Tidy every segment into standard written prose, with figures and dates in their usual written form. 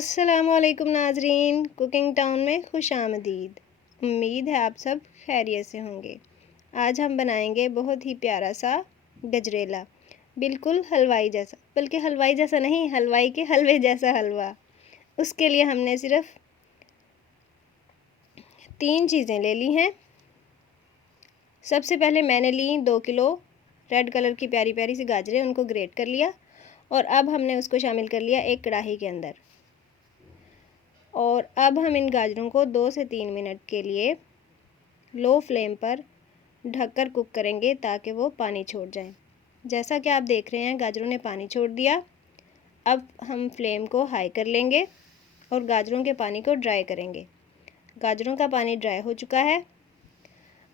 अस्सलामुअलैकुम नाजरीन, cooking town में खुश आमदीद। उम्मीद है आप सब खैरियत से होंगे। आज हम बनाएंगे बहुत ही प्यारा सा गजरेला, बिल्कुल हलवाई जैसा, बल्कि हलवाई जैसा नहीं, हलवाई के हलवे जैसा हलवा। उसके लिए हमने सिर्फ 3 चीज़ें ले ली हैं। सबसे पहले मैंने ली 2 किलो रेड कलर की प्यारी प्यारी सी गाजरें, उनको ग्रेट कर लिया और अब हमने उसको शामिल कर लिया एक कढ़ाई के अंदर। और अब हम इन गाजरों को 2 से 3 मिनट के लिए लो फ्लेम पर ढककर कुक करेंगे ताकि वो पानी छोड़ जाएं। जैसा कि आप देख रहे हैं गाजरों ने पानी छोड़ दिया। अब हम फ्लेम को हाई कर लेंगे और गाजरों के पानी को ड्राई करेंगे। गाजरों का पानी ड्राई हो चुका है।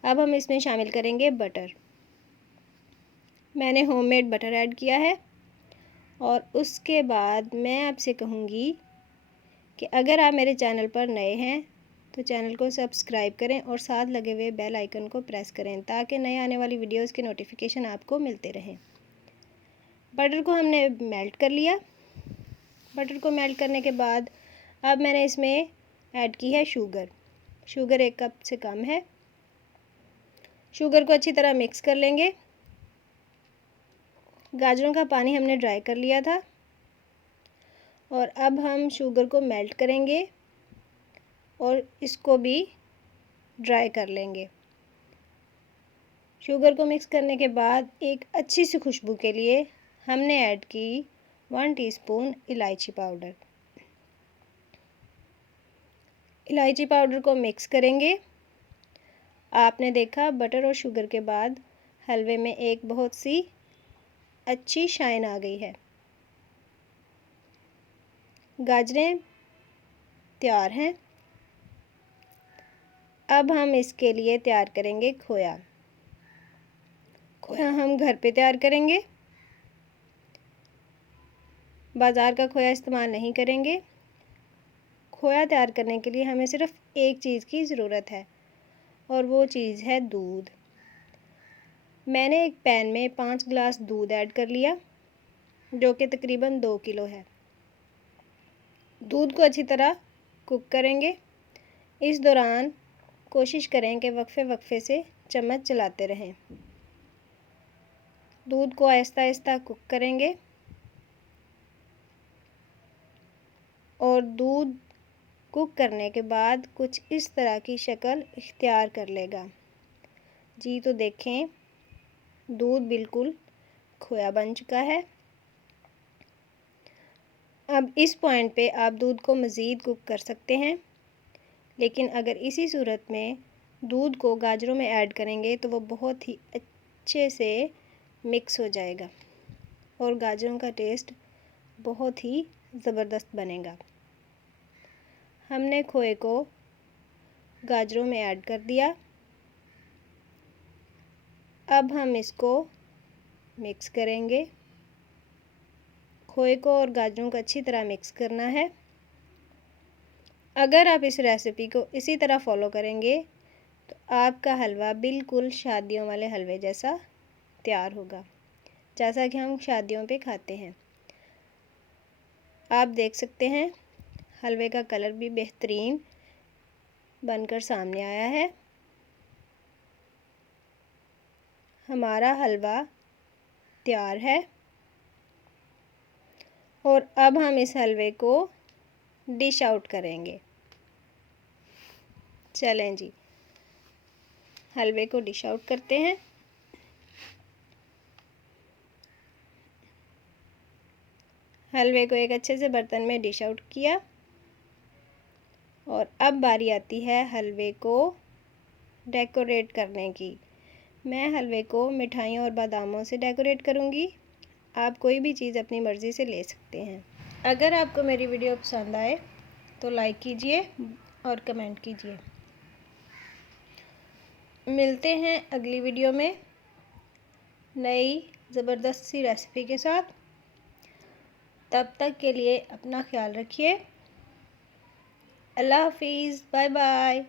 अब हम इसमें शामिल करेंगे बटर। मैंने होममेड बटर ऐड किया है। और उसके बाद मैं आपसे कहूँगी कि अगर आप मेरे चैनल पर नए हैं तो चैनल को सब्सक्राइब करें और साथ लगे हुए बेल आइकन को प्रेस करें ताकि नए आने वाली वीडियोस के नोटिफिकेशन आपको मिलते रहें। बटर को हमने मेल्ट कर लिया। बटर को मेल्ट करने के बाद अब मैंने इसमें ऐड की है शुगर। शुगर 1 कप से कम है। शुगर को अच्छी तरह मिक्स कर लेंगे। गाजरों का पानी हमने ड्राई कर लिया था और अब हम शुगर को मेल्ट करेंगे और इसको भी ड्राई कर लेंगे। शुगर को मिक्स करने के बाद एक अच्छी सी खुशबू के लिए हमने ऐड की 1 टीस्पून इलायची पाउडर। इलायची पाउडर को मिक्स करेंगे। आपने देखा बटर और शुगर के बाद हलवे में एक बहुत सी अच्छी शाइन आ गई है। गाजरें तैयार हैं। अब हम इसके लिए तैयार करेंगे खोया। खोया हम घर पे तैयार करेंगे, बाज़ार का खोया इस्तेमाल नहीं करेंगे। खोया तैयार करने के लिए हमें सिर्फ एक चीज़ की ज़रूरत है और वो चीज़ है दूध। मैंने एक पैन में 5 गिलास दूध ऐड कर लिया जो कि तकरीबन 2 किलो है। दूध को अच्छी तरह कुक करेंगे। इस दौरान कोशिश करें कि वक्फे वक्फे से चम्मच चलाते रहें। दूध को आहिस्ता आहिस्ता कुक करेंगे और दूध कुक करने के बाद कुछ इस तरह की शक्ल इख्तियार कर लेगा। जी तो देखें, दूध बिल्कुल खोया बन चुका है। अब इस पॉइंट पे आप दूध को मज़ीद कुक कर सकते हैं, लेकिन अगर इसी सूरत में दूध को गाजरों में ऐड करेंगे तो वो बहुत ही अच्छे से मिक्स हो जाएगा और गाजरों का टेस्ट बहुत ही ज़बरदस्त बनेगा। हमने खोए को गाजरों में ऐड कर दिया। अब हम इसको मिक्स करेंगे। खोए को और गाजरों को अच्छी तरह मिक्स करना है। अगर आप इस रेसिपी को इसी तरह फॉलो करेंगे तो आपका हलवा बिल्कुल शादियों वाले हलवे जैसा तैयार होगा, जैसा कि हम शादियों पे खाते हैं। आप देख सकते हैं हलवे का कलर भी बेहतरीन बनकर सामने आया है। हमारा हलवा तैयार है और अब हम इस हलवे को डिश आउट करेंगे। चलें जी, हलवे को डिश आउट करते हैं। हलवे को एक अच्छे से बर्तन में डिश आउट किया और अब बारी आती है हलवे को डेकोरेट करने की। मैं हलवे को मिठाइयों और बादामों से डेकोरेट करूँगी। आप कोई भी चीज़ अपनी मर्ज़ी से ले सकते हैं। अगर आपको मेरी वीडियो पसंद आए तो लाइक कीजिए और कमेंट कीजिए। मिलते हैं अगली वीडियो में नई ज़बरदस्त सी रेसिपी के साथ। तब तक के लिए अपना ख्याल रखिए। अल्लाह हाफिज़, बाय बाय।